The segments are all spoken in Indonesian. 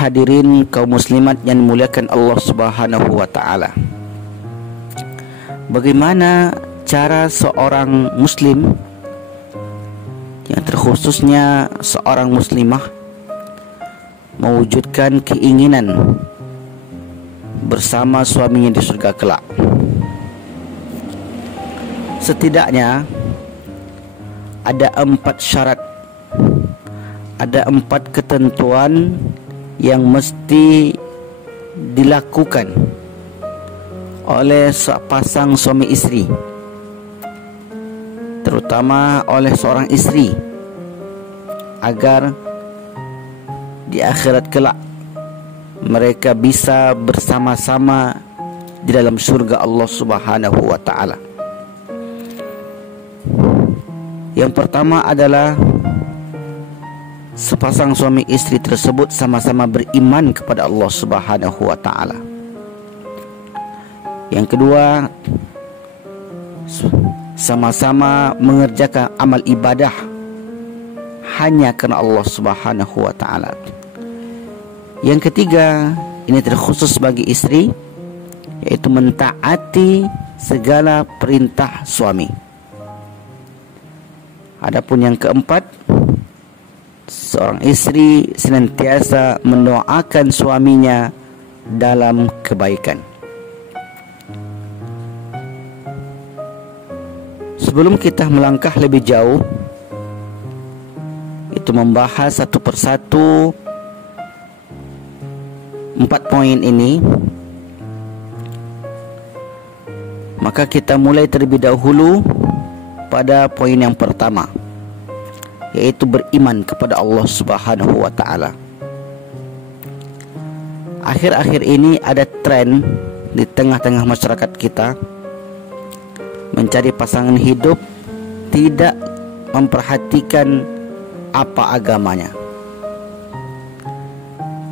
hadirin kaum muslimat yang dimuliakan Allah Subhanahu wa taala. Bagaimana cara seorang muslim, yang terkhususnya seorang muslimah, mewujudkan keinginan bersama suaminya di surga kelak? Setidaknya ada 4 syarat, ada 4 ketentuan yang mesti dilakukan oleh sepasang suami istri, terutama oleh seorang istri, agar di akhirat kelak mereka bisa bersama-sama di dalam surga Allah Subhanahu wa taala. Yang pertama adalah sepasang suami istri tersebut sama-sama beriman kepada Allah Subhanahu wa taala. Yang kedua, sama-sama mengerjakan amal ibadah hanya karena Allah Subhanahu wa taala. Yang ketiga, ini terkhusus bagi istri, yaitu mentaati segala perintah suami. Adapun yang keempat, seorang istri senantiasa mendoakan suaminya dalam kebaikan. Sebelum kita melangkah lebih jauh, itu membahas satu persatu 4 poin ini, maka kita mulai terlebih dahulu pada poin yang pertama, yaitu beriman kepada Allah Subhanahu wa taala. Akhir-akhir ini ada tren di tengah-tengah masyarakat kita mencari pasangan hidup tidak memperhatikan apa agamanya.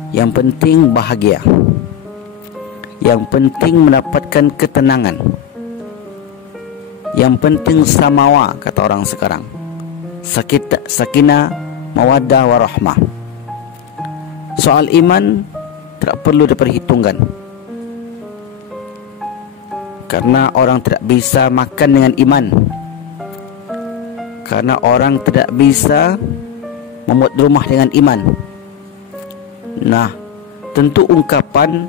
Yang penting bahagia, yang penting mendapatkan ketenangan, yang penting samawa, kata orang sekarang, sakinah, mawaddah, warahmah. Soal iman tidak perlu diperhitungkan, karena orang tidak bisa makan dengan iman, karena orang tidak bisa membuat rumah dengan iman. Nah, tentu ungkapan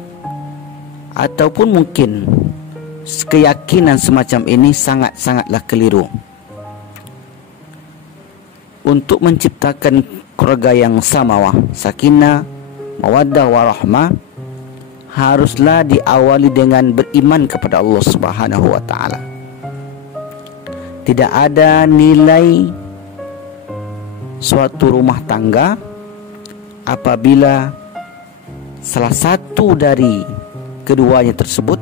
ataupun mungkin keyakinan semacam ini sangat-sangatlah keliru. Untuk menciptakan keluarga yang samawah, sakinah, mawaddah, warahmah, haruslah diawali dengan beriman kepada Allah Subhanahu wa taala. Tidak ada nilai suatu rumah tangga apabila salah satu dari keduanya tersebut,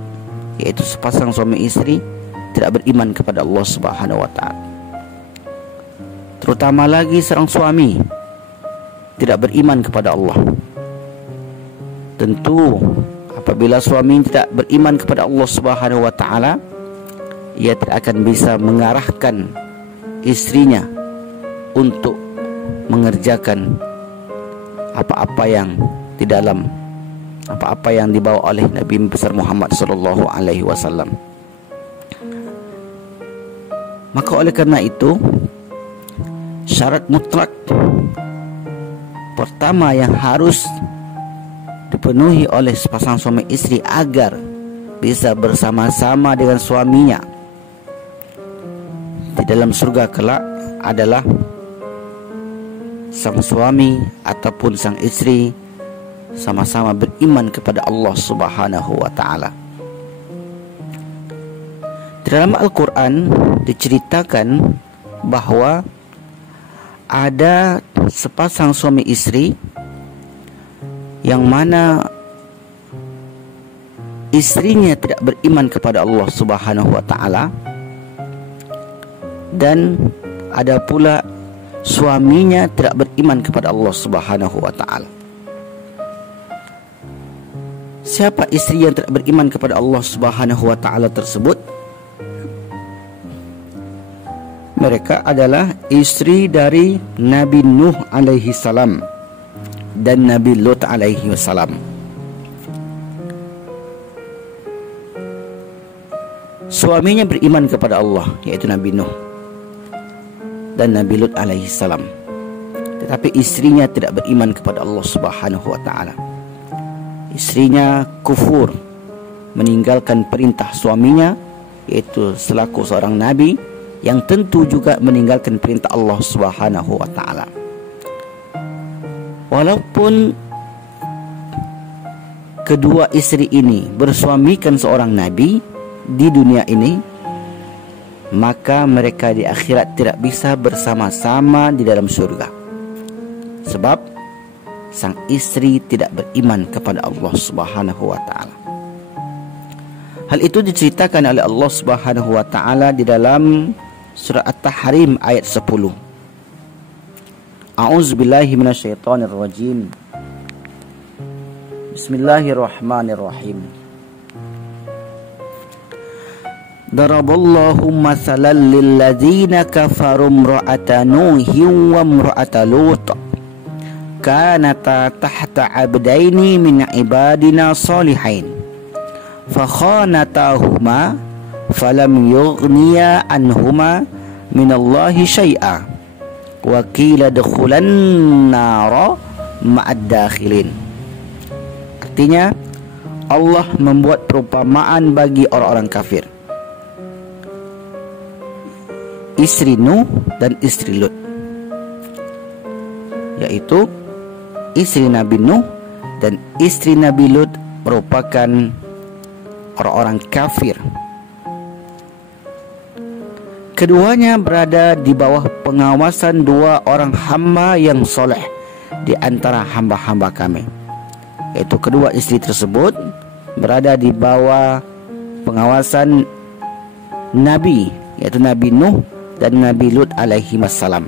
yaitu sepasang suami istri, tidak beriman kepada Allah Subhanahu wa taala. Terutama lagi seorang suami tidak beriman kepada Allah. Tentu apabila suami tidak beriman kepada Allah Subhanahu wa taala, ia tidak akan bisa mengarahkan istrinya untuk mengerjakan apa-apa yang di dalam apa-apa yang dibawa oleh Nabi besar Muhammad sallallahu alaihi wasallam. Maka oleh karena itu, syarat mutlak pertama yang harus dipenuhi oleh sepasang suami istri agar bisa bersama-sama dengan suaminya di dalam surga kelak adalah sang suami ataupun sang istri sama-sama beriman kepada Allah Subhanahu wa taala. Di dalam Al-Quran diceritakan bahwa ada sepasang suami istri yang mana istrinya tidak beriman kepada Allah Subhanahu wa taala, dan ada pula suaminya tidak beriman kepada Allah Subhanahu wa taala. Siapa istri yang tidak beriman kepada Allah Subhanahu wa taala tersebut? Mereka adalah istri dari Nabi Nuh alaihi salam dan Nabi Lut alaihi wassalam. Suaminya beriman kepada Allah, yaitu Nabi Nuh dan Nabi Lut alaihi salam. Tetapi istrinya tidak beriman kepada Allah Subhanahu wa taala. Istrinya kufur, meninggalkan perintah suaminya, yaitu selaku seorang nabi yang tentu juga meninggalkan perintah Allah Subhanahu wa taala. Walaupun kedua istri ini bersuamikan seorang nabi di dunia ini, maka mereka di akhirat tidak bisa bersama-sama di dalam surga, sebab sang istri tidak beriman kepada Allah Subhanahu wa taala. Hal itu diceritakan oleh Allah Subhanahu wa taala di dalam surah At-Tahrim ayat 10. A'udzubillahi minasyaitonir rajim. Bismillahirrahmanirrahim. Daraballahu mathalan lilladzina kafaru imra'ata Nuhin wa imra'ata Lut kanata tahta 'abdaini min ibadina salihain fakhanatahuma falam yughniya anhuma minallahi syai'a wa qila dukhulan nara ma'ad dakhilin. Artinya, Allah membuat perumpamaan bagi orang-orang kafir, istri Nuh dan istri Lut, yaitu istri Nabi Nuh dan istri Nabi Lut merupakan orang-orang kafir. Keduanya berada di bawah pengawasan dua orang hamba yang soleh di antara hamba-hamba kami, yaitu kedua istri tersebut berada di bawah pengawasan Nabi, yaitu Nabi Nuh dan Nabi Lut alaihi wassalam.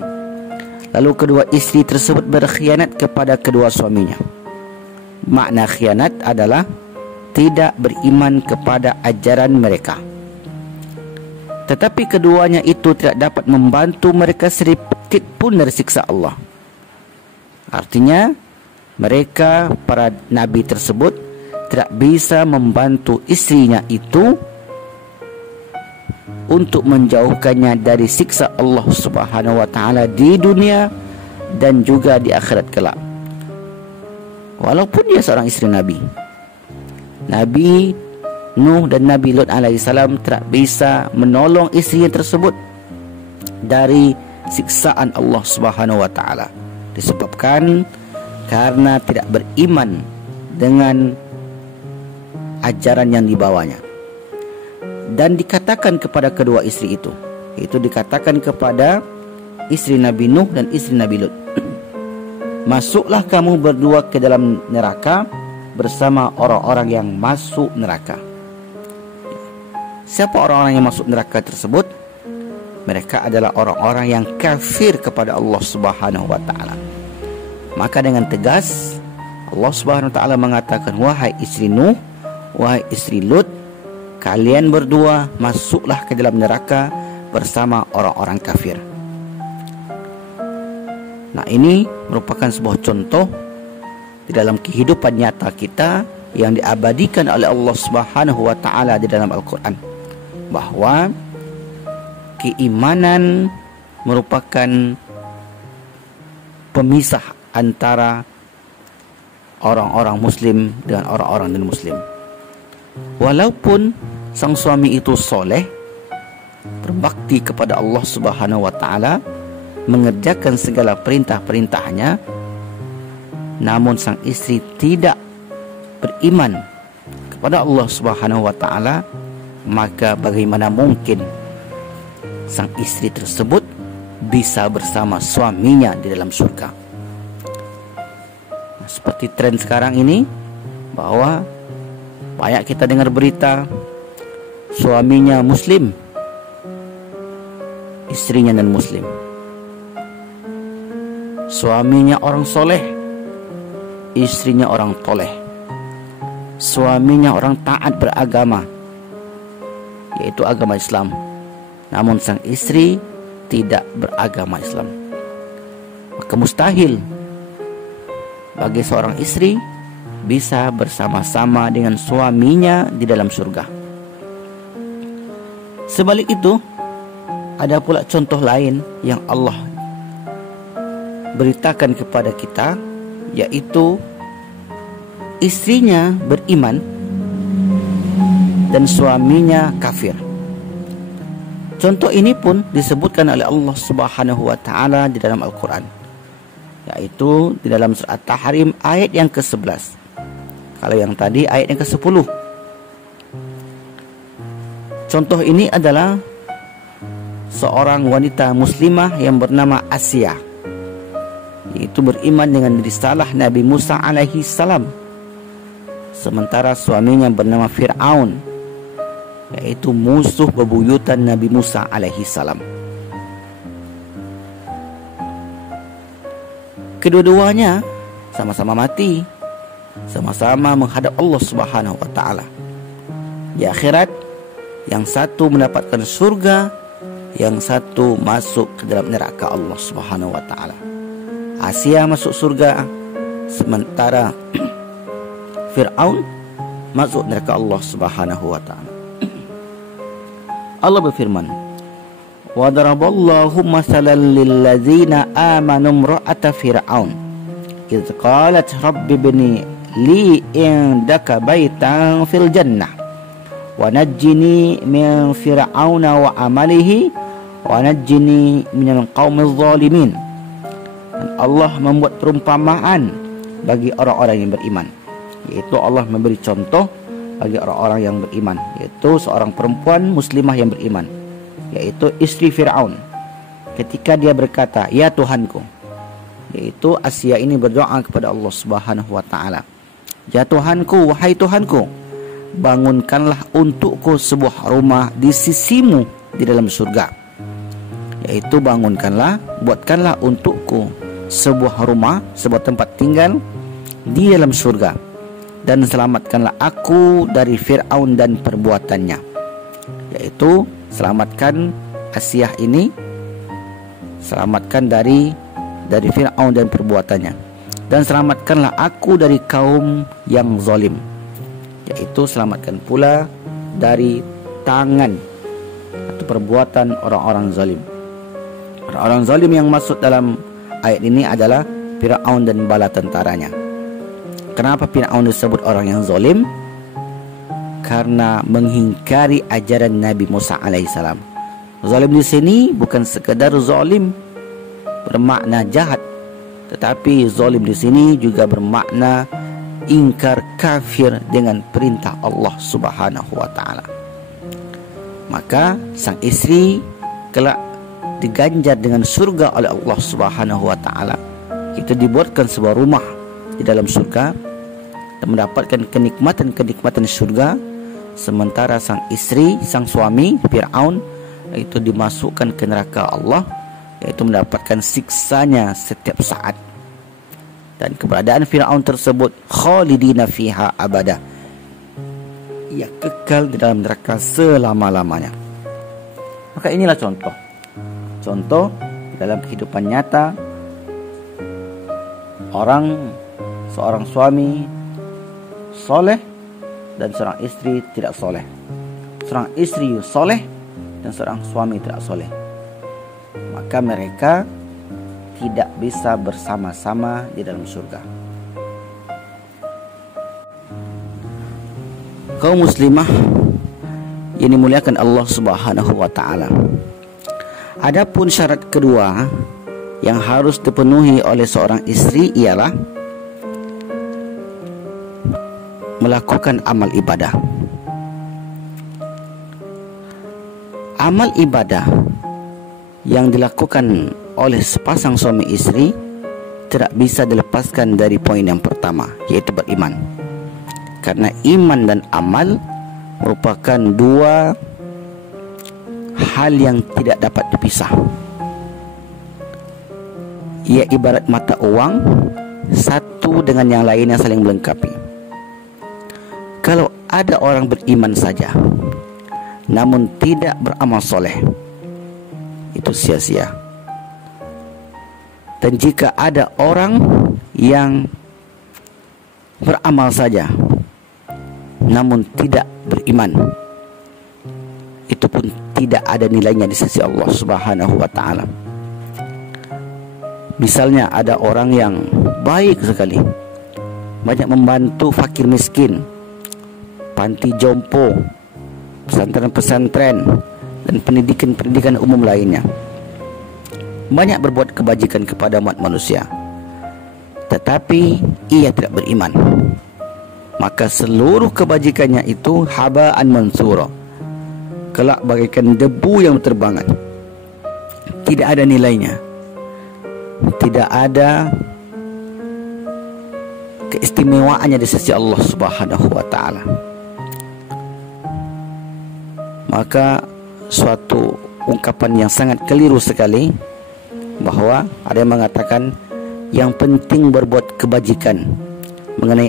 Lalu kedua istri tersebut berkhianat kepada kedua suaminya. Makna khianat adalah tidak beriman kepada ajaran mereka. Tetapi keduanya itu tidak dapat membantu mereka sedikit pun dari siksa Allah. Artinya, mereka, para nabi tersebut, tidak bisa membantu istrinya itu untuk menjauhkannya dari siksa Allah Subhanahu wa taala di dunia dan juga di akhirat kelak. Walaupun dia seorang istri Nabi, Nabi Nuh dan Nabi Lut alaihissalam tidak bisa menolong istrinya tersebut dari siksaan Allah Subhanahu wa taala, disebabkan karena tidak beriman dengan ajaran yang dibawanya. Dan dikatakan kepada kedua istri itu, yaitu dikatakan kepada istri Nabi Nuh dan istri Nabi Lut, masuklah kamu berdua ke dalam neraka bersama orang-orang yang masuk neraka. Siapa orang-orang yang masuk neraka tersebut? Mereka adalah orang-orang yang kafir kepada Allah Subhanahu wa taala. Maka dengan tegas Allah Subhanahu wa taala mengatakan, wahai istri Nuh, wahai istri Lut, kalian berdua masuklah ke dalam neraka bersama orang-orang kafir. Nah, ini merupakan sebuah contoh di dalam kehidupan nyata kita yang diabadikan oleh Allah Subhanahu wa taala di dalam Al-Qur'an, bahwa keimanan merupakan pemisah antara orang-orang muslim dengan orang-orang non-muslim. Walaupun sang suami itu soleh, berbakti kepada Allah Subhanahu wa taala, mengerjakan segala perintah-perintahnya, namun sang istri tidak beriman kepada Allah Subhanahu wa taala, maka bagaimana mungkin sang istri tersebut bisa bersama suaminya di dalam surga? Nah, seperti tren sekarang ini, bahwa banyak kita dengar berita suaminya muslim, istrinya non muslim. Suaminya orang soleh, istrinya orang toleh. Suaminya orang taat beragama, yaitu agama Islam, namun sang istri tidak beragama Islam. Maka mustahil bagi seorang istri bisa bersama-sama dengan suaminya di dalam surga. Sebalik itu, ada pula contoh lain yang Allah beritakan kepada kita, yaitu istrinya beriman dan suaminya kafir. Contoh ini pun disebutkan oleh Allah Subhanahu wa taala di dalam Al-Qur'an, yaitu di dalam surah At-Tahrim ayat yang ke-11. Kalau yang tadi ayat yang ke-10. Contoh ini adalah seorang wanita muslimah yang bernama Asiyah, yaitu beriman dengan risalah Nabi Musa alaihi salam. Sementara suaminya bernama Fir'aun, yaitu musuh bebuyutan Nabi Musa alaihi salam. Kedua-duanya sama-sama mati, sama-sama menghadap Allah Subhanahu wa taala. Di akhirat, yang satu mendapatkan surga, yang satu masuk ke dalam neraka Allah Subhanahu wa taala. Asiyah masuk surga, sementara Fir'aun masuk neraka Allah Subhanahu wa taala. Allah berfirman, "Wa daraballahu masalan lil ladzina amanu imra'ata fir'aun idz qalat rabbi ibni li indaka baitan fil jannah wa najjini min fir'auna wa amalihi wa najjini minal qaumidz zalimin." Dan Allah membuat perumpamaan bagi orang-orang yang beriman, yaitu Allah memberi contoh bagi orang-orang yang beriman, yaitu seorang perempuan muslimah yang beriman, yaitu istri Fir'aun. Ketika dia berkata, "Ya Tuhanku," yaitu Asiyah ini berdoa kepada Allah Subhanahu wa taala, "Ya Tuhanku, wahai Tuhanku, bangunkanlah untukku sebuah rumah di sisimu di dalam surga." Yaitu bangunkanlah, buatkanlah untukku sebuah rumah, sebuah tempat tinggal di dalam surga, dan selamatkanlah aku dari Fir'aun dan perbuatannya. Yaitu selamatkan Asiyah ini, selamatkan dari Fir'aun dan perbuatannya, dan selamatkanlah aku dari kaum yang zalim. Yaitu selamatkan pula dari tangan atau perbuatan orang-orang zalim. Orang-orang zalim yang masuk dalam ayat ini adalah Fir'aun dan bala tentaranya. Kenapa Fir'aun disebut orang yang zalim? Karena mengingkari ajaran Nabi Musa alaihissalam. Zalim di sini bukan sekadar zalim bermakna jahat, tetapi zalim di sini juga bermakna ingkar kafir dengan perintah Allah Subhanahu wa taala. Maka sang istri kelak diganjar dengan surga oleh Allah Subhanahu wa taala. Kita dibuatkan sebuah rumah di dalam surga dan mendapatkan kenikmatan-kenikmatan surga, sementara sang istri, sang suami Fir'aun itu dimasukkan ke neraka Allah, yaitu mendapatkan siksanya setiap saat. Dan keberadaan Fir'aun tersebut khalidina fiha abada, ia kekal di dalam neraka selama-lamanya. Maka inilah contoh dalam kehidupan nyata seorang suami soleh dan seorang istri tidak soleh, seorang istri soleh dan seorang suami tidak soleh. Maka mereka tidak bisa bersama-sama di dalam surga. Kaum muslimah yang dimuliakan Allah Subhanahu wa taala. Adapun syarat kedua yang harus dipenuhi oleh seorang istri ialah melakukan amal ibadah. Amal ibadah yang dilakukan oleh sepasang suami istri tidak bisa dilepaskan dari poin yang pertama, yaitu beriman. Karena iman dan amal merupakan dua hal yang tidak dapat dipisah. Ia ibarat mata uang, satu dengan yang lainnya saling melengkapi. Kalau ada orang beriman saja namun tidak beramal soleh, itu sia-sia. Dan jika ada orang yang beramal saja namun tidak beriman, itu pun tidak ada nilainya di sisi Allah Subhanahu wa taala. Misalnya ada orang yang baik sekali, banyak membantu fakir miskin, panti jompo, pesantren-pesantren, dan pendidikan umum lainnya. Banyak berbuat kebajikan kepada umat manusia, tetapi ia tidak beriman. Maka seluruh kebajikannya itu haba'an mansura, kelak bagaikan debu yang berterbangan, tidak ada nilainya, tidak ada keistimewaannya di sisi Allah Subhanahu wa taala. Maka suatu ungkapan yang sangat keliru sekali, bahwa ada yang mengatakan yang penting berbuat kebajikan, mengenai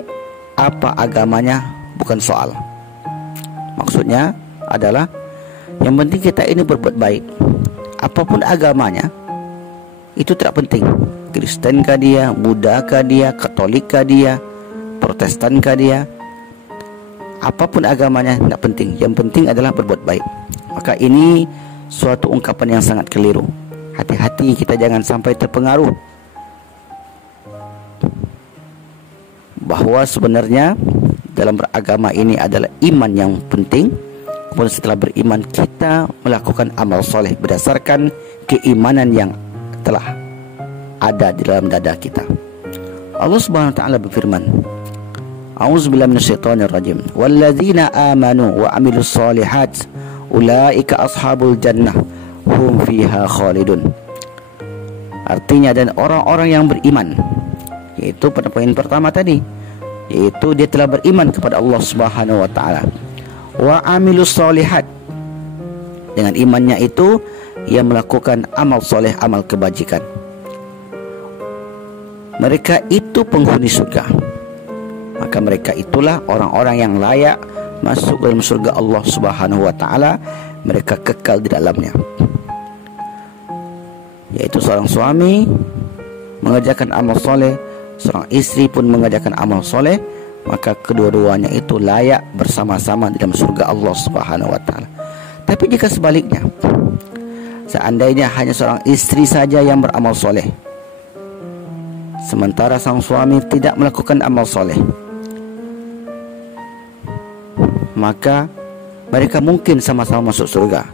apa agamanya bukan soal. Maksudnya adalah yang penting kita ini berbuat baik, apapun agamanya itu tidak penting. Kristen kah dia, Buddha kah dia, Katolik kah dia, Protestan kah dia, apapun agamanya tidak penting. Yang penting adalah berbuat baik. Maka ini suatu ungkapan yang sangat keliru. Hati-hati kita jangan sampai terpengaruh bahwa sebenarnya dalam beragama ini adalah iman yang penting. Kemudian setelah beriman kita melakukan amal soleh berdasarkan keimanan yang telah ada di dalam dada kita. Allah Subhanahu wa taala berfirman, A'udzubillahi minasyaitonirrajim. Walladzina amanu wa amilus solihat ulaika ashabul jannah hum fiha khalidun. Artinya, dan orang-orang yang beriman, yaitu pada poin pertama tadi, yaitu dia telah beriman kepada Allah Subhanahu wa taala. Wa amilus solihat, dengan imannya itu ia melakukan amal soleh, amal kebajikan. Mereka itu penghuni surga. Maka mereka itulah orang-orang yang layak masuk dalam surga Allah Subhanahu wa taala. Mereka kekal di dalamnya. Yaitu seorang suami mengerjakan amal soleh, seorang istri pun mengerjakan amal soleh, maka kedua-duanya itu layak bersama-sama di dalam surga Allah Subhanahu wa taala. Tapi jika sebaliknya, seandainya hanya seorang istri saja yang beramal soleh, sementara sang suami tidak melakukan amal soleh, maka mereka mungkin sama-sama masuk surga,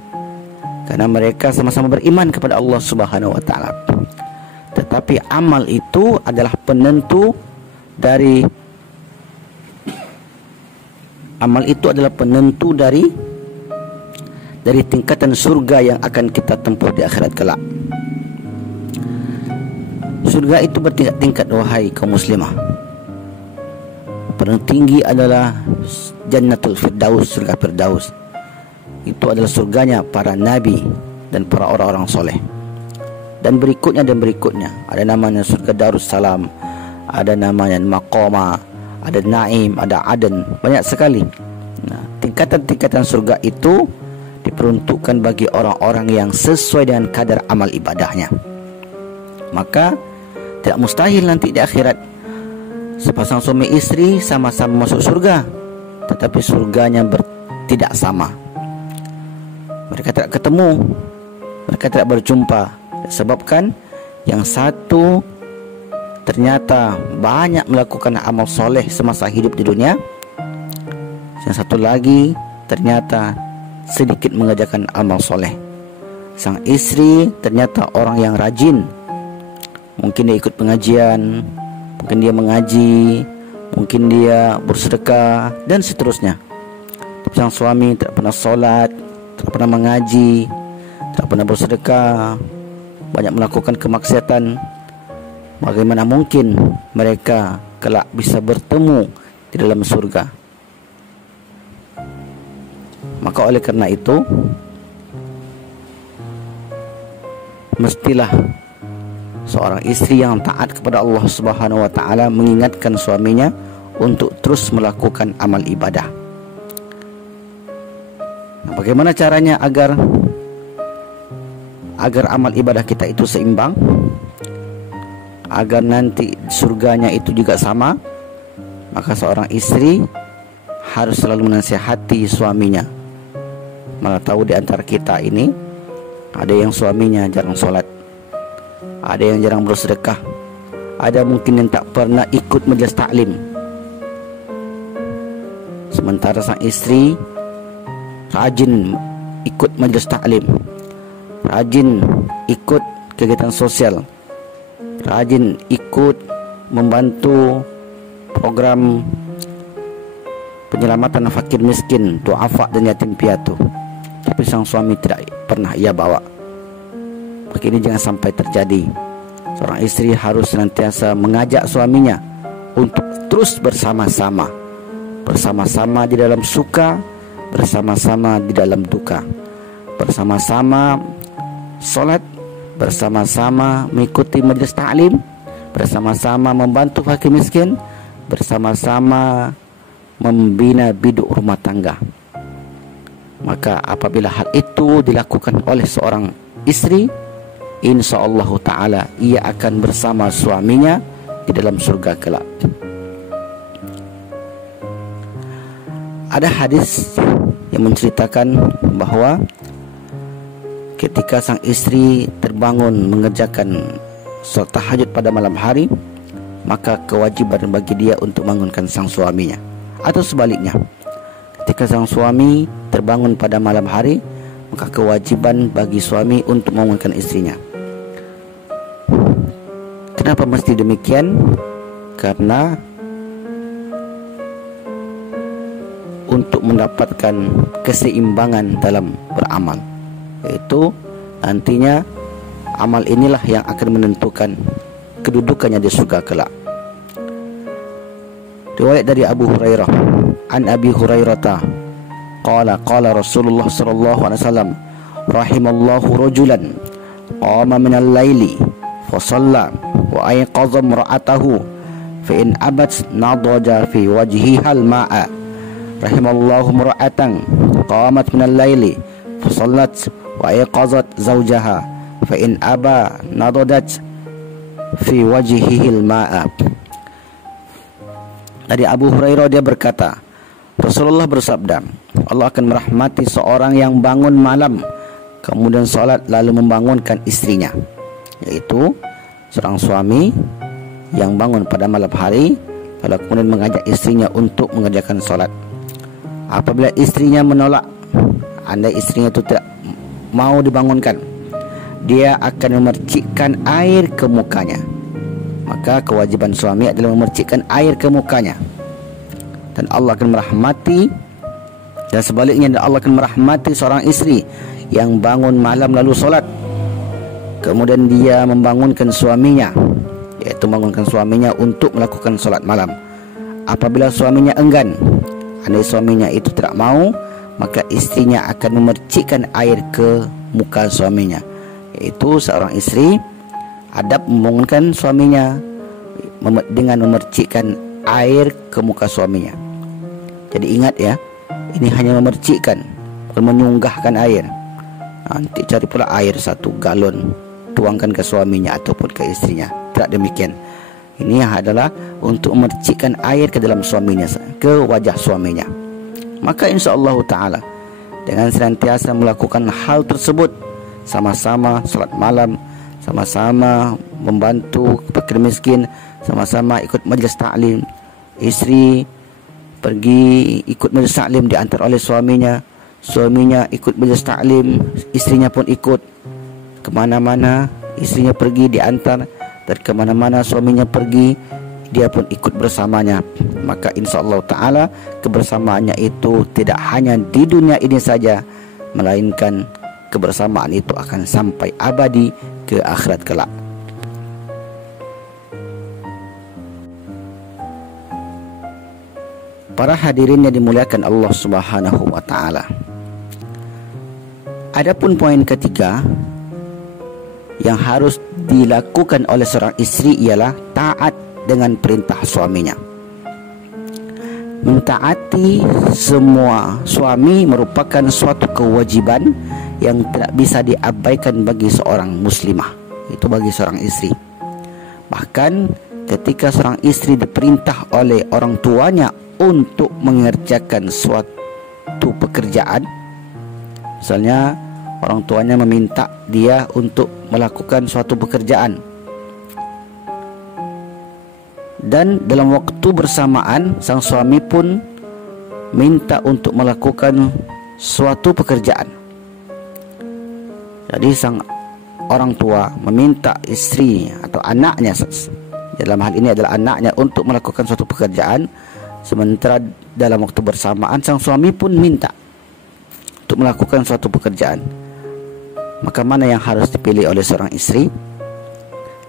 karena mereka sama-sama beriman kepada Allah Subhanahu wa taala. Tetapi amal itu adalah penentu dari tingkatan surga yang akan kita tempuh di akhirat kelak. Surga itu bertingkat-tingkat, wahai kaum muslimah. Paling tinggi adalah Jannatul Firdaus, surga Firdaus. Itu adalah surganya para nabi dan para orang-orang soleh. Dan berikutnya, ada namanya surga Darussalam, ada namanya Maqama, ada Naim, ada Aden, banyak sekali. Nah, tingkatan-tingkatan surga itu diperuntukkan bagi orang-orang yang sesuai dengan kadar amal ibadahnya. Maka tidak mustahil nanti di akhirat sepasang suami istri sama-sama masuk surga, tetapi surganya tidak sama. Mereka tidak ketemu, mereka tidak berjumpa, disebabkan yang satu ternyata banyak melakukan amal soleh semasa hidup di dunia, yang satu lagi ternyata sedikit mengerjakan amal soleh. Sang istri ternyata orang yang rajin, mungkin dia ikut pengajian, mungkin dia mengaji, mungkin dia bersedekah, dan seterusnya. Tapi sang suami tidak pernah sholat, tidak pernah mengaji, tidak pernah bersedekah, banyak melakukan kemaksiatan. Bagaimana mungkin mereka kelak bisa bertemu di dalam surga? Maka oleh karena itu, mestilah seorang istri yang taat kepada Allah Subhanahu wa taala mengingatkan suaminya untuk terus melakukan amal ibadah. Nah, bagaimana caranya agar amal ibadah kita itu seimbang, agar nanti surganya itu juga sama? maka seorang istri harus selalu menasihati suaminya. Mana tahu di antara kita ini ada yang suaminya jarang sholat, ada yang jarang bersedekah, ada mungkin yang tak pernah ikut majelis taklim. Sementara sang istri rajin ikut majelis taklim, rajin ikut kegiatan sosial, rajin ikut membantu program penyelamatan fakir miskin, duafa dan yatim piatu. Tapi sang suami tidak pernah ia bawa. Maka ini jangan sampai terjadi. Seorang istri harus senantiasa mengajak suaminya untuk terus bersama-sama, bersama-sama di dalam suka, bersama-sama di dalam duka, bersama-sama solat, bersama-sama mengikuti majelis taklim, bersama-sama membantu fakir miskin, bersama-sama membina biduk rumah tangga. Maka apabila hal itu dilakukan oleh seorang istri, insyaallah ta'ala ia akan bersama suaminya di dalam surga kelak. Ada hadis yang menceritakan bahwa ketika sang istri terbangun mengerjakan salat tahajud pada malam hari, maka kewajiban bagi dia untuk membangunkan sang suaminya. Atau sebaliknya, ketika sang suami terbangun pada malam hari, maka kewajiban bagi suami untuk membangunkan istrinya. Kenapa mesti demikian? Karena untuk mendapatkan keseimbangan dalam beramal, yaitu nantinya amal inilah yang akan menentukan kedudukannya di surga kelak. Riwayat dari Abu Hurairah, an Abi Hurairah qala Rasulullah sallallahu alaihi wasallam, rahimallahu rajulan qama minal laili fa shalla wa ayqadha imra'atahu fa in abat nadaja fi wajhiha al-ma'a. Rahimallahu imra'atan qamat minal laili fa shallat wa ayqadhat zawjaha fa in aba nadadat fi wajhihi al-ma'a. Dari Abu Hurairah, dia berkata, Rasulullah bersabda, Allah akan merahmati seorang yang bangun malam kemudian sholat lalu membangunkan istrinya, yaitu seorang suami yang bangun pada malam hari lalu kemudian mengajak istrinya untuk mengerjakan sholat. Apabila istrinya menolak, andai istrinya itu tidak mau dibangunkan, dia akan memercikkan air ke mukanya. Maka kewajiban suami adalah memercikkan air ke mukanya, dan Allah akan merahmati. Dan sebaliknya, Allah akan merahmati seorang istri yang bangun malam lalu solat, kemudian dia membangunkan suaminya, yaitu membangunkan suaminya untuk melakukan solat malam. Apabila suaminya enggan, andai suaminya itu tidak mau, maka istrinya akan memercikkan air ke muka suaminya, yaitu seorang istri adab membangunkan suaminya dengan memercikkan air ke muka suaminya. Jadi ingat ya, ini hanya memercikkan, bukan menyunggahkan air. Nanti cari pula air 1 galon, tuangkan ke suaminya ataupun ke istrinya. Tidak demikian. Ini adalah untuk memercikkan air ke dalam suaminya, ke wajah suaminya. Maka insyaallah ta'ala, dengan senantiasa melakukan hal tersebut, sama-sama salat malam, sama-sama membantu fakir miskin, sama-sama ikut majlis taklim, istri pergi ikut majlis taklim diantar oleh suaminya, suaminya ikut majlis taklim, istrinya pun ikut kemana-mana, istrinya pergi diantar, dan kemana-mana suaminya pergi dia pun ikut bersamanya. Maka insyaallah ta'ala kebersamaannya itu tidak hanya di dunia ini saja, melainkan kebersamaan itu akan sampai abadi ke akhirat kelak. Para hadirin yang dimuliakan Allah Subhanahu wa taala. Adapun poin ketiga yang harus dilakukan oleh seorang istri ialah taat dengan perintah suaminya. Mentaati semua suami merupakan suatu kewajiban yang tidak bisa diabaikan bagi seorang muslimah, itu bagi seorang istri. Bahkan ketika seorang istri diperintah oleh orang tuanya untuk mengerjakan suatu pekerjaan, misalnya orang tuanya meminta dia untuk melakukan suatu pekerjaan, dan dalam waktu bersamaan sang suami pun minta untuk melakukan suatu pekerjaan. Jadi sang orang tua meminta istri atau anaknya, dalam hal ini adalah anaknya, untuk melakukan suatu pekerjaan, sementara dalam waktu bersamaan sang suami pun minta untuk melakukan suatu pekerjaan. Maka mana yang harus dipilih oleh seorang istri?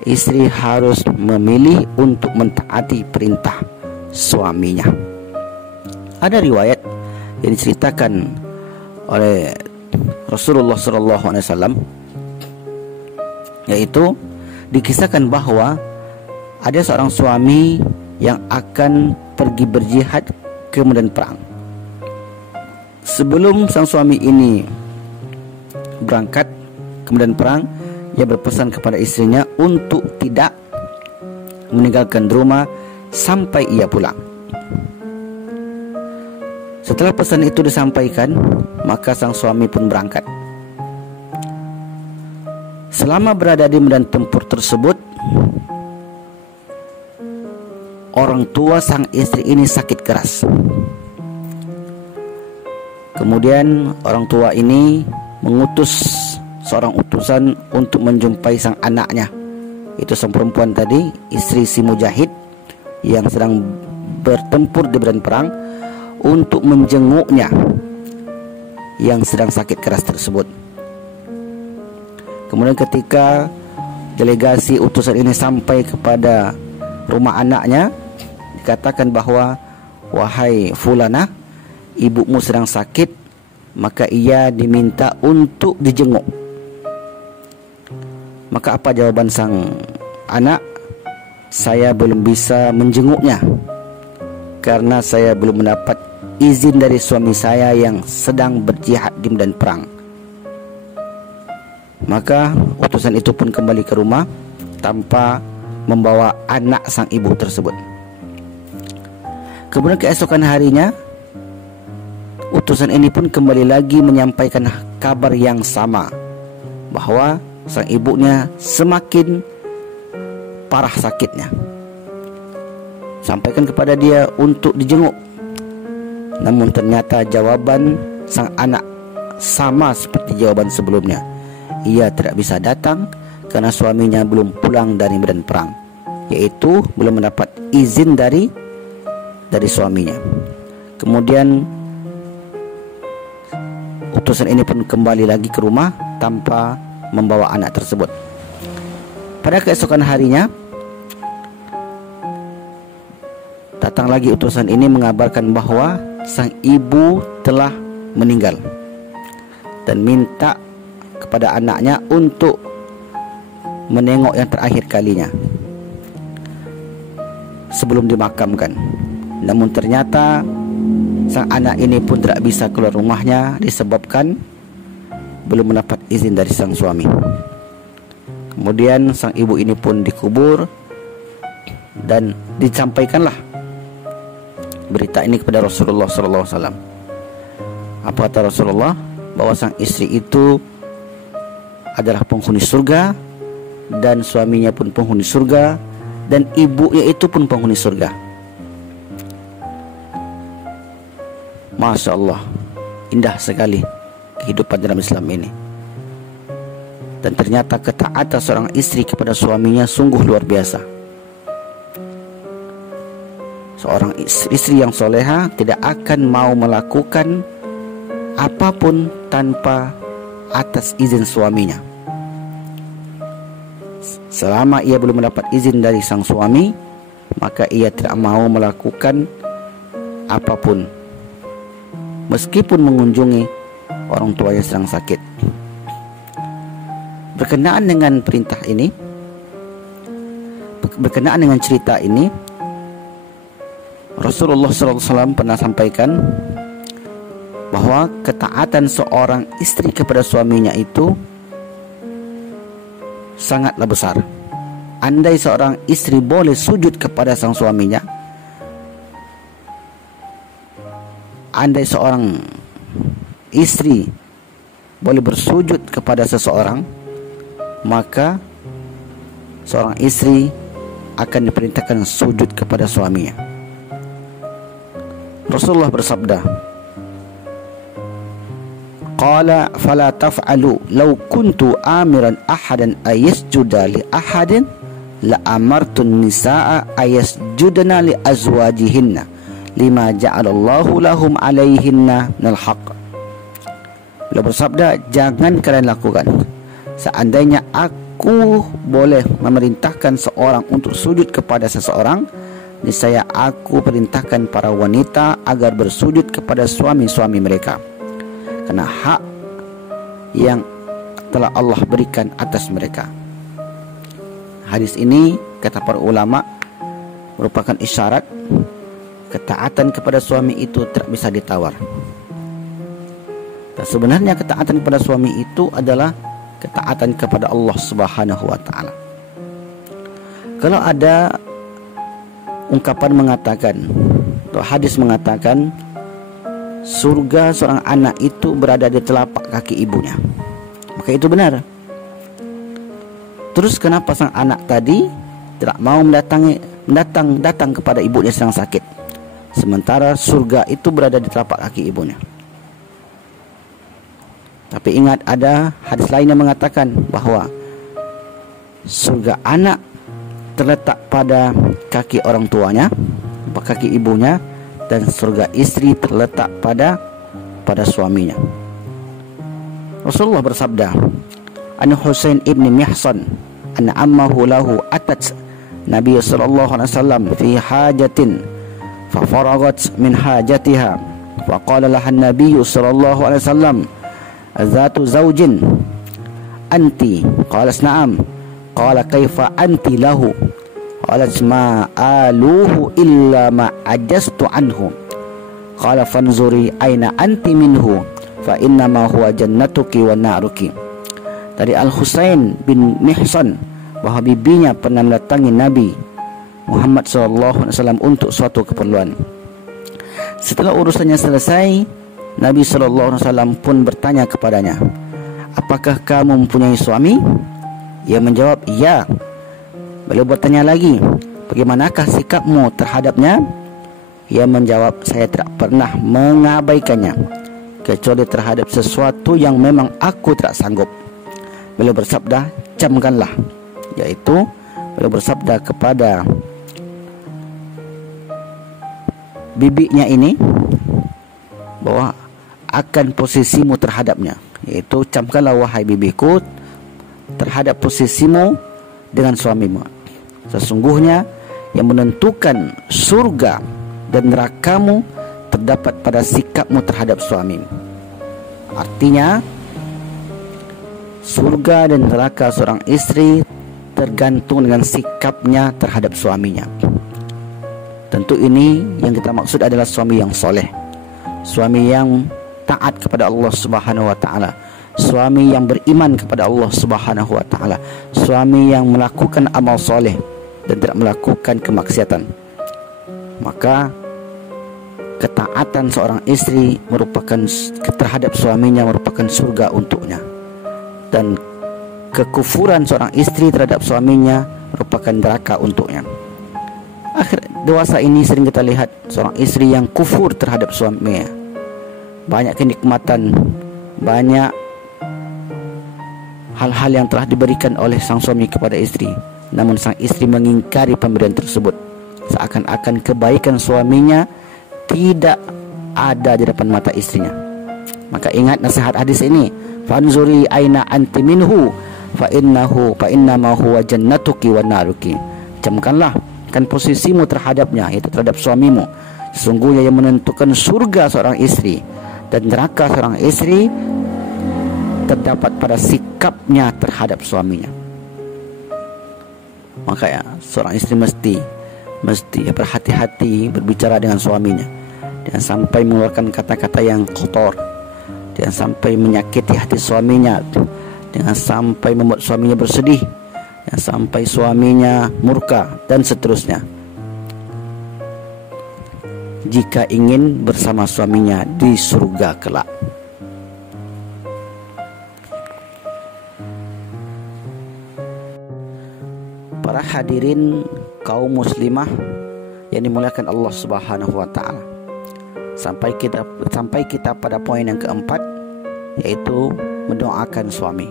Istri harus memilih untuk mentaati perintah suaminya. Ada riwayat yang diceritakan oleh Rasulullah SAW, yaitu dikisahkan bahwa ada seorang suami yang akan pergi berjihad ke medan perang. Sebelum sang suami ini berangkat ke medan perang, ia berpesan kepada istrinya untuk tidak meninggalkan rumah sampai ia pulang. Setelah pesan itu disampaikan, maka sang suami pun berangkat. Selama berada di medan tempur tersebut, orang tua sang istri ini sakit keras. Kemudian orang tua ini mengutus seorang utusan untuk menjumpai sang anaknya, itu sang perempuan tadi, istri si mujahid yang sedang bertempur di medan perang, untuk menjenguknya yang sedang sakit keras tersebut. Kemudian ketika delegasi utusan ini sampai kepada rumah anaknya, dikatakan bahwa, wahai fulana, ibumu sedang sakit, maka ia diminta untuk dijenguk. Maka apa jawaban sang anak? Saya belum bisa menjenguknya karena saya belum mendapat izin dari suami saya yang sedang berjihad di medan perang. Maka utusan itu pun kembali ke rumah tanpa membawa anak sang ibu tersebut. Kemudian keesokan harinya, utusan ini pun kembali lagi menyampaikan kabar yang sama, bahwa sang ibunya semakin parah sakitnya. Sampaikan kepada dia untuk dijenguk. Namun ternyata jawaban sang anak sama seperti jawaban sebelumnya. Ia tidak bisa datang karena suaminya belum pulang dari medan perang, yaitu belum mendapat izin dari suaminya. Kemudian utusan ini pun kembali lagi ke rumah tanpa membawa anak tersebut. Pada keesokan harinya, datang lagi utusan ini mengabarkan bahwa sang ibu telah meninggal dan minta kepada anaknya untuk menengok yang terakhir kalinya sebelum dimakamkan. Namun ternyata sang anak ini pun tidak bisa keluar rumahnya disebabkan belum mendapat izin dari sang suami. Kemudian sang ibu ini pun dikubur dan disampaikanlah berita ini kepada Rasulullah SAW. Apa kata Rasulullah? Bahwa sang istri itu adalah penghuni surga, dan suaminya pun penghuni surga, dan ibunya itu pun penghuni surga. Masya Allah, indah sekali kehidupan dalam Islam ini. Dan ternyata ketaatan seorang istri kepada suaminya sungguh luar biasa. Seorang istri yang soleha tidak akan mau melakukan apapun tanpa atas izin suaminya. Selama ia belum mendapat izin dari sang suami, maka ia tidak mau melakukan apapun, meskipun mengunjungi orang tua yang sedang sakit. Berkenaan dengan perintah ini, berkenaan dengan cerita ini, Rasulullah SAW pernah sampaikan bahwa ketaatan seorang istri kepada suaminya itu sangatlah besar. andai seorang istri boleh sujud kepada sang suaminya, andai seorang istri boleh bersujud kepada seseorang, maka seorang istri akan diperintahkan sujud kepada suaminya. Rasulullah bersabda, qala fala taf'alu law kuntu amiran ahadan ayasjuda li ahadin la amartun nisaa ayasjudna li azwajihinna lima ja'alallahu lahum alaihinna minal haqq. Beliau bersabda, jangan kalian lakukan. Seandainya aku boleh memerintahkan seorang untuk sujud kepada seseorang, niscaya aku perintahkan para wanita agar bersujud kepada suami-suami mereka, karena hak yang telah Allah berikan atas mereka. Hadis ini, kata para ulama, merupakan isyarat ketaatan kepada suami itu tidak bisa ditawar. Dan sebenarnya ketaatan kepada suami itu adalah ketaatan kepada Allah Subhanahu wa taala. Kalau ada ungkapan mengatakan atau hadis mengatakan surga seorang anak itu berada di telapak kaki ibunya, maka itu benar. Terus kenapa sang anak tadi tidak mau datang kepada ibunya sedang sakit, sementara surga itu berada di telapak kaki ibunya? Tapi ingat, ada hadis lain yang mengatakan bahwa surga anak terletak pada kaki orang tuanya, kaki ibunya, dan surga istri terletak pada suaminya. Rasulullah bersabda, an Husain ibn Mihsan an ammahu lahu atat Nabi sallallahu alaihi wasallam fi hajatin fa faragat min hajatiha fa qala laha Nabi sallallahu alaihi wasallam azatu zaujin anti, qalat na'am, qala kaifa anti lahu, qalat ma aluhu illa ma ajastu anhu, qala fanzuri aina anti minhu fa innama huwa jannatuki wa naruki. Dari Al-Husain bin Mihsan bahwa bibinya pernah mendatangi Nabi Muhammad SAW untuk suatu keperluan. Setelah urusannya selesai, Nabi SAW pun bertanya kepadanya, apakah kamu mempunyai suami? Ia menjawab, ya. Beliau bertanya lagi, bagaimanakah sikapmu terhadapnya? Ia menjawab, saya tidak pernah mengabaikannya kecuali terhadap sesuatu yang memang aku tidak sanggup. Beliau bersabda, camkanlah, yaitu beliau bersabda kepada bibinya ini bahwa akan posisimu terhadapnya, yaitu camkanlah wahai bibiku terhadap posisimu dengan suamimu. Sesungguhnya yang menentukan surga dan nerakamu terdapat pada sikapmu terhadap suamimu. Artinya surga dan neraka seorang istri tergantung dengan sikapnya terhadap suaminya. Tentu ini yang kita maksud adalah suami yang soleh, suami yang taat kepada Allah Subhanahu wa taala, suami yang beriman kepada Allah Subhanahu wa taala, suami yang melakukan amal soleh dan tidak melakukan kemaksiatan. Maka ketaatan seorang istri merupakan terhadap suaminya merupakan surga untuknya, dan kekufuran seorang istri terhadap suaminya merupakan neraka untuknya. Akhir dewasa ini sering kita lihat seorang istri yang kufur terhadap suaminya. Banyak kenikmatan, banyak hal-hal yang telah diberikan oleh sang suami kepada istri, namun sang istri mengingkari pemberian tersebut, seakan-akan kebaikan suaminya tidak ada di depan mata istrinya. Maka ingat nasihat hadis ini, fanzuri aina anti minhu fa innama huwa jannatuki wa naruki. Camkanlah kan posisimu terhadapnya, yaitu terhadap suamimu. Sesungguhnya yang menentukan surga seorang istri dan neraka seorang istri terdapat pada sikapnya terhadap suaminya. Maka ya, seorang istri mesti berhati-hati berbicara dengan suaminya, jangan sampai mengeluarkan kata-kata yang kotor, jangan sampai menyakiti hati suaminya, jangan sampai membuat suaminya bersedih, yang sampai suaminya murka dan seterusnya, jika ingin bersama suaminya di surga kelak. Para hadirin kaum muslimah yang dimuliakan Allah Subhanahu wa taala. Sampai kita pada poin yang keempat, yaitu mendoakan suami.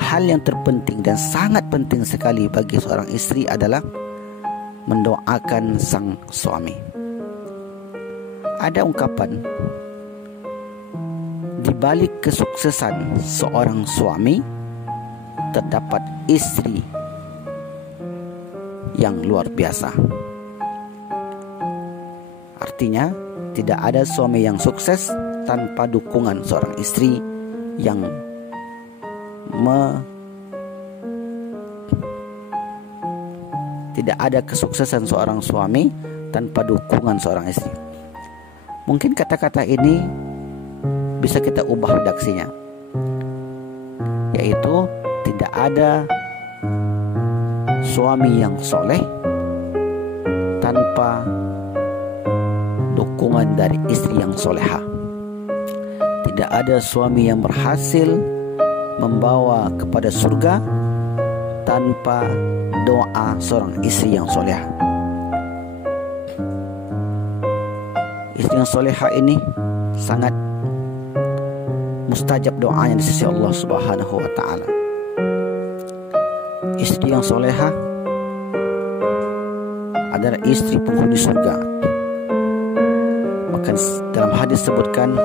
Hal yang terpenting dan sangat penting sekali bagi seorang istri adalah mendoakan sang suami. Ada ungkapan, di balik kesuksesan seorang suami terdapat istri yang luar biasa. Artinya, tidak ada suami yang sukses tanpa dukungan seorang istri yang tidak ada kesuksesan seorang suami tanpa dukungan seorang istri. Mungkin kata-kata ini bisa kita ubah redaksinya, yaitu tidak ada suami yang soleh tanpa dukungan dari istri yang soleha. Tidak ada suami yang berhasil membawa kepada surga tanpa doa seorang istri yang soleha. Istri yang soleha ini sangat mustajab doanya di sisi Allah Subhanahu wa taala. Istri yang soleha adalah istri penghuni surga. Maka dalam hadis sebutkan,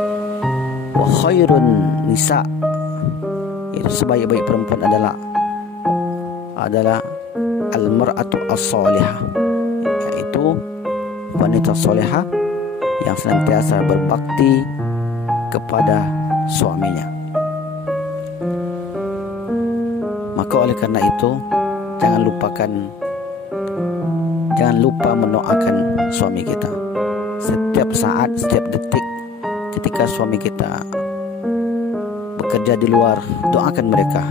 wa khairun nisa, itu sebaik-baik perempuan adalah al-mar'atu as-salihah, yaitu wanita soleha yang senantiasa berbakti kepada suaminya. Maka oleh karena itu, jangan lupa mendoakan suami kita. Setiap saat, setiap detik ketika suami kita bekerja di luar, doakan mereka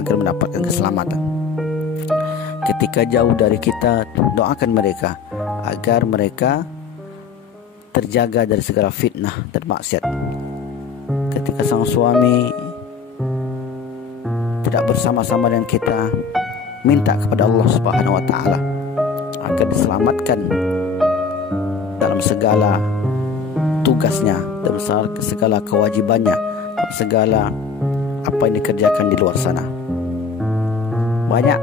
agar mendapatkan keselamatan. Ketika jauh dari kita, doakan mereka agar mereka terjaga dari segala fitnah dan maksiat. Ketika sang suami tidak bersama-sama dengan kita, minta kepada Allah Subhanahu wa taala agar diselamatkan dalam segala tugasnya, dalam segala kewajibannya, dalam segala apa yang dikerjakan di luar sana. Banyak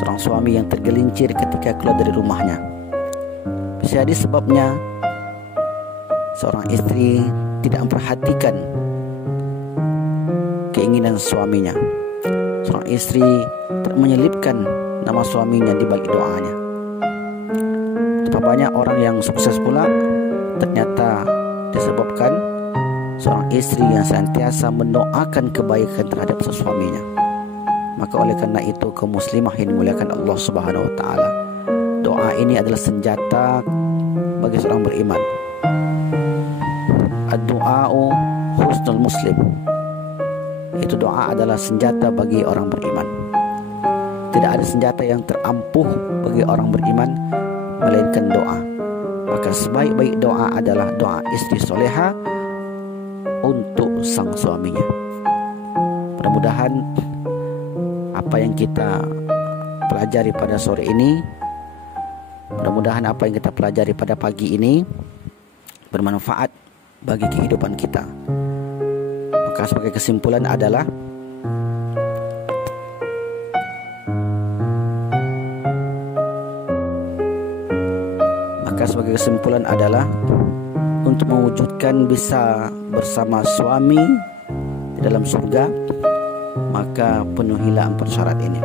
seorang suami yang tergelincir ketika keluar dari rumahnya. Bisa jadi sebabnya seorang istri tidak memperhatikan keinginan suaminya. Seorang istri tak menyelipkan nama suaminya di balik doanya. Betapa banyak orang yang sukses pula ternyata disebabkan seorang istri yang senantiasa mendoakan kebaikan terhadap suaminya. Maka oleh karena itu, kaum muslimah yang dimuliakan Allah Subhanahu wa taala, doa ini adalah senjata bagi seorang beriman. Ad-du'a'u husnul muslim. Itu doa adalah senjata bagi orang beriman. Tidak ada senjata yang terampuh bagi orang beriman melainkan doa. Maka sebaik-baik doa adalah doa istri soleha untuk sang suaminya. Mudah-mudahan apa yang kita pelajari pada sore ini, mudah-mudahan apa yang kita pelajari pada pagi ini bermanfaat bagi kehidupan kita. Maka sebagai kesimpulan adalah untuk mewujudkan bisa bersama suami di dalam surga, maka penuhilah 4 syarat ini.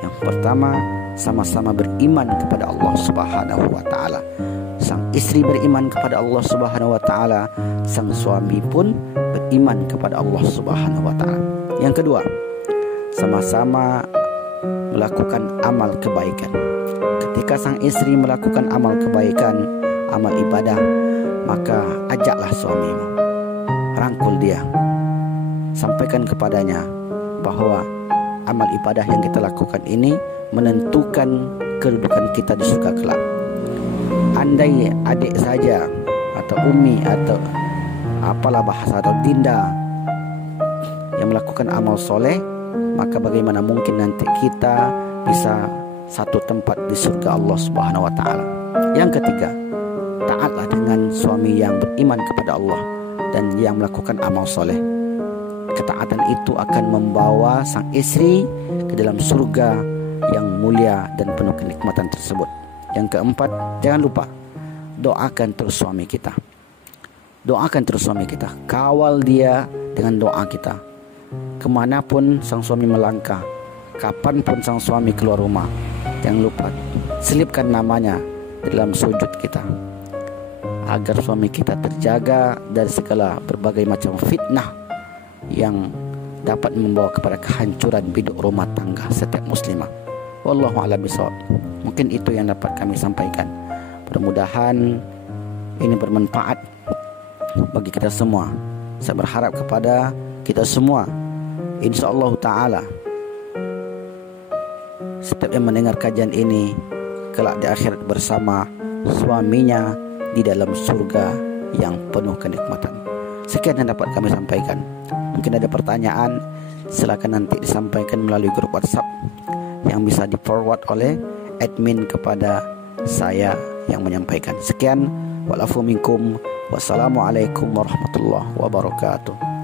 Yang pertama, sama-sama beriman kepada Allah Subhanahu wa taala. Sang istri beriman kepada Allah Subhanahu wa taala, sang suami pun beriman kepada Allah Subhanahu wa taala. Yang kedua, sama-sama melakukan amal kebaikan. Ketika sang istri melakukan amal kebaikan, amal ibadah, maka ajaklah suamimu, rangkul dia, sampaikan kepadanya bahwa amal ibadah yang kita lakukan ini menentukan kedudukan kita di surga kelak. Andai adik saja atau umi atau apalah bahasa atau dinda yang melakukan amal soleh, maka bagaimana mungkin nanti kita bisa satu tempat di surga Allah Subhanahu wa taala. Yang ketiga, taatlah dengan suami yang beriman kepada Allah dan yang melakukan amal soleh. Ketaatan itu akan membawa sang istri ke dalam surga yang mulia dan penuh kenikmatan tersebut. Yang keempat, jangan lupa doakan terus suami kita. Doakan terus suami kita, kawal dia dengan doa kita. Kemanapun sang suami melangkah, kapanpun sang suami keluar rumah, jangan lupa selipkan namanya di dalam sujud kita, agar suami kita terjaga dari segala berbagai macam fitnah yang dapat membawa kepada kehancuran biduk rumah tangga setiap muslimah. Wallahu a'lam bishawab. Mungkin itu yang dapat kami sampaikan. Mudah-mudahan ini bermanfaat bagi kita semua. Saya berharap kepada kita semua, insyaallah taala, setiap yang mendengar kajian ini kelak di akhirat bersama suaminya di dalam surga yang penuh kenikmatan. Sekian yang dapat kami sampaikan. Mungkin ada pertanyaan, silakan nanti disampaikan melalui grup WhatsApp yang bisa di-forward oleh admin kepada saya yang menyampaikan. Sekian, walafu minkum, wassalamualaikum warahmatullahi wabarakatuh.